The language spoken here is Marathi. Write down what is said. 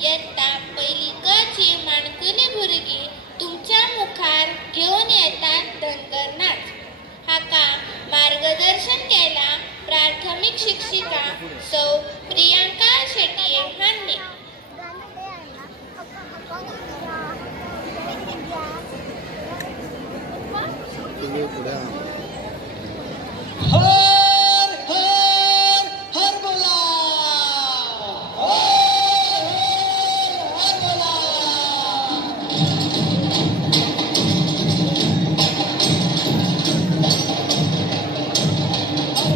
येता पहिली कची माणकुली भुरगी तुमच्या मुखार घेऊन येतात धनगर नाच. हाका मार्गदर्शन केला प्राथमिक शिक्षिका सौ प्रियांका शेट्ये हांनी. पुढे